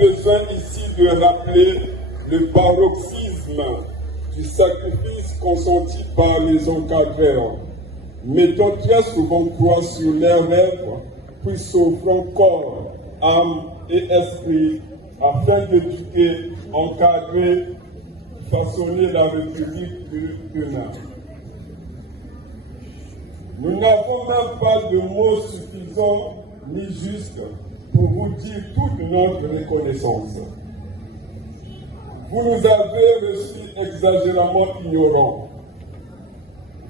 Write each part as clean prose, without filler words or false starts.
besoin ici de rappeler le paroxysme du sacrifice consenti par les encadreurs, mettant très souvent croix sur leurs lèvres, puis s'offrant corps, âme et esprit afin d'éduquer, encadrer, façonner la République du demain. Nous n'avons même pas de mots suffisants ni justes pour vous dire toute notre reconnaissance. Vous nous avez reçus exagérément ignorants.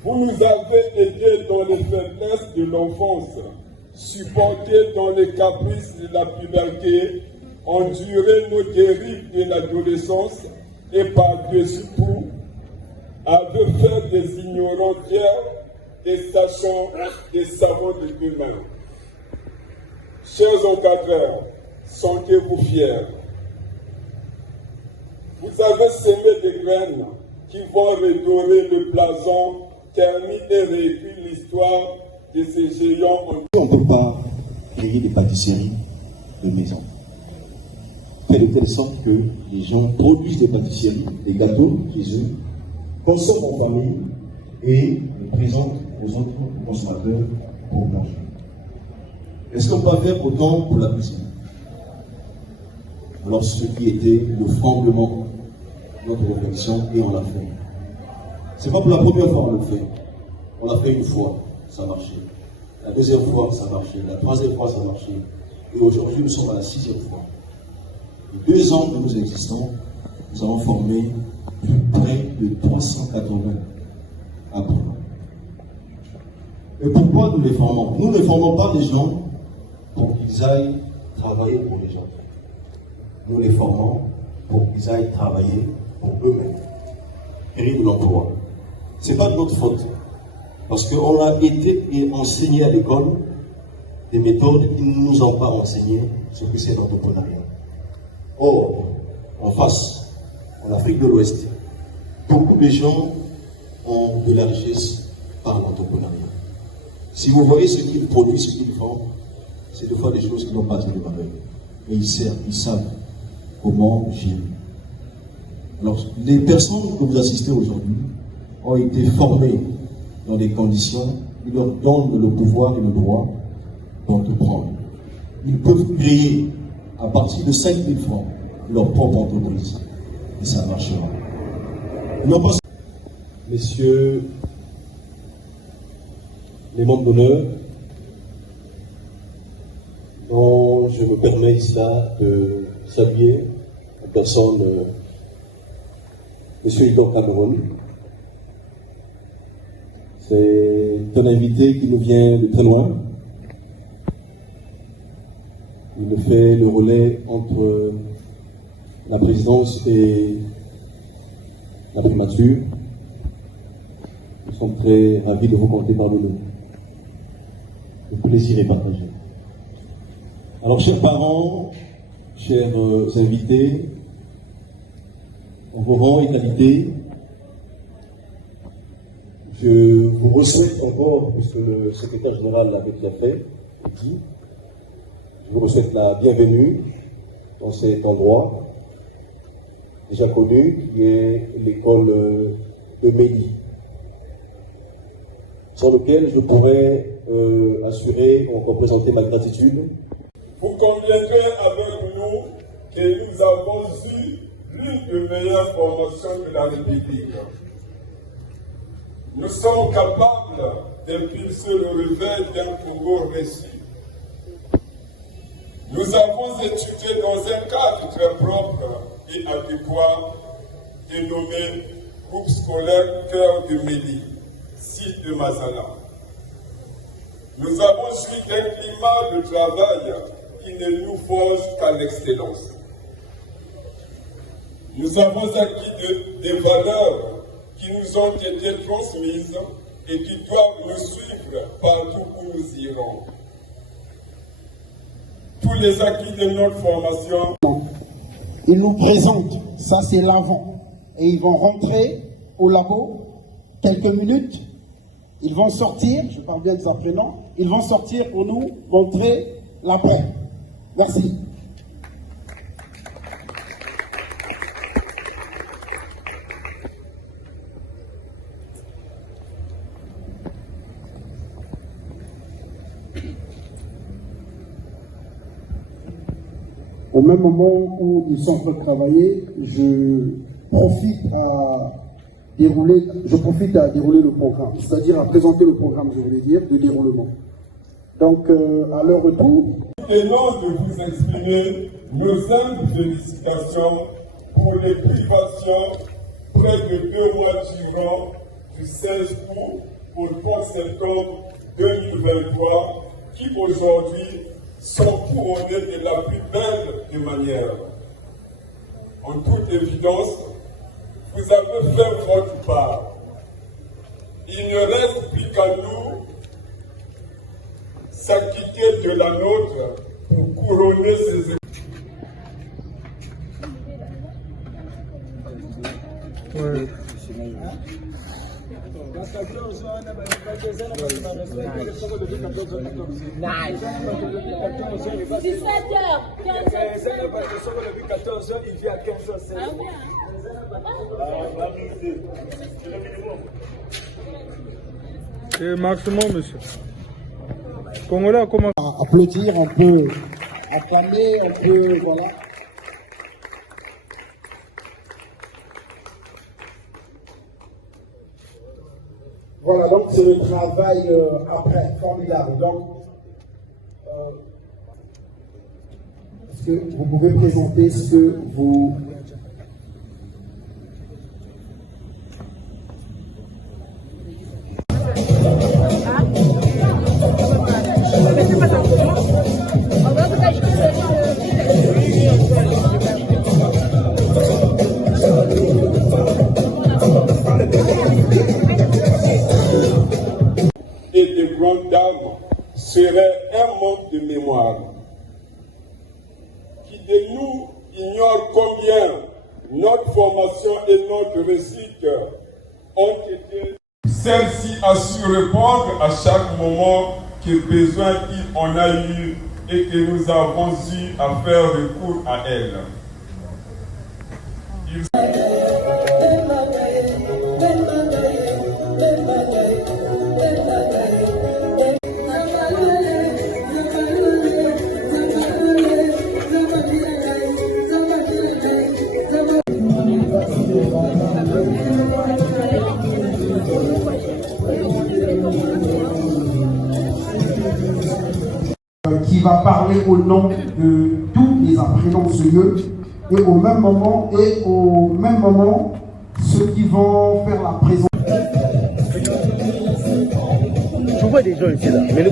Vous nous avez aidés dans les faiblesses de l'enfance, supportés dans les caprices de la puberté, enduré nos dérives de l'adolescence et par-dessus tout, avez fait des ignorants d'hier, des sachants, des savants de demain. Chers encadreurs, sentez-vous fiers. Vous avez semé des graines qui vont redorer le blason, terminer et réécrire l'histoire de ces géants. On ne peut pas créer des pâtisseries de maison. Faire de telle sorte que les gens produisent des pâtisseries, des gâteaux chez eux, consomment en famille et les présentent aux autres consommateurs pour manger. Est-ce qu'on peut faire autant pour la cuisine? Alors ce qui était le fondement de notre réflexion, et on l'a fait. C'est pas pour la première fois qu'on le fait. On l'a fait une fois, ça a marché. La deuxième fois, ça a marché. La troisième fois, ça a marché. Et aujourd'hui, nous sommes à la 6e fois. En 2 ans que nous existons, nous avons formé près de 380 apprenants. Et pourquoi nous les formons? Nous ne formons pas des gens pour qu'ils aillent travailler pour les gens. Nous les formons pour qu'ils aillent travailler pour eux-mêmes. Créer de l'emploi. Ce n'est pas de notre faute. Parce qu'on a été enseigné à l'école des méthodes qui ne nous ont pas enseigné ce que c'est l'entrepreneuriat. Or, en face, en Afrique de l'Ouest, beaucoup de gens ont de la richesse par l'entrepreneuriat. Si vous voyez ce qu'ils produisent, ce qu'ils font, c'est des fois des choses qui n'ont pas été de valeur. Et ils savent comment gérer. Alors, les personnes que vous assistez aujourd'hui ont été formées dans des conditions qui leur donnent le pouvoir et le droit d'entreprendre. Ils peuvent créer à partir de 5 000 francs leur propre entreprise. Et ça marchera. Non pas... Messieurs les membres d'honneur, dont je me permets ici de saluer en personne M. Igor Cameroun. C'est un invité qui nous vient de très loin. Il nous fait le relais entre la présidence et la primature. Nous sommes très ravis de vous compter parmi nous. Le plaisir est partagé. Alors, chers parents, chers invités, en vos rangs et qualités, je vous re-souhaite encore, puisque le secrétaire général l'avait déjà fait et dit, je vous souhaite la bienvenue dans cet endroit déjà connu, qui est l'école de Méli, sur lequel je pourrais assurer ou encore présenter ma gratitude. Vous conviendrez avec nous que nous avons eu l'une des meilleures formations de la République. Nous sommes capables d'impulser le réveil d'un Congo reçu. Nous avons étudié dans un cadre très propre et adéquat, dénommé Groupe scolaire Cœur de Méli, site de Mazala. Nous avons joui d'un climat de travail qui ne nous forge qu'à l'excellence. Nous avons acquis des valeurs qui nous ont été transmises et qui doivent nous suivre partout où nous irons. Tous les acquis de notre formation. Ils nous présentent, ça c'est l'avant, et ils vont rentrer au labo, quelques minutes, ils vont sortir, je parle bien de sa prénom, ils vont sortir pour nous montrer l'après. Merci. Au même moment où ils sont en train de travailler, je profite à dérouler le programme, c'est-à-dire à présenter le programme, je voulais dire, de déroulement. Donc, à leur retour... Nous tenons de vous exprimer nos humbles félicitations pour les privations près de 2 mois durant du 16 août au 3 septembre 2023 qui aujourd'hui sont couronnées de la plus belle des manières. En toute évidence, vous avez fait votre part. Il ne reste plus qu'à nous s'acquitter de la nôtre pour couronner ces C'est maximum, monsieur. Congolais, comment applaudir, on peut acclamer, on peut, voilà. Voilà, donc c'est le travail après, formidable. Donc, est-ce que vous pouvez présenter ce que vous... et de grandes dames serait un manque de mémoire. Qui de nous ignore combien notre formation et notre réussite ont été. Celle-ci a su répondre à chaque moment que besoin il en a eu et que nous avons eu à faire recours à elle. Qui va parler au nom de tous les apprenants de ce lieu et au même moment ceux qui vont faire la présentation. Je vois des gens ici là, mais le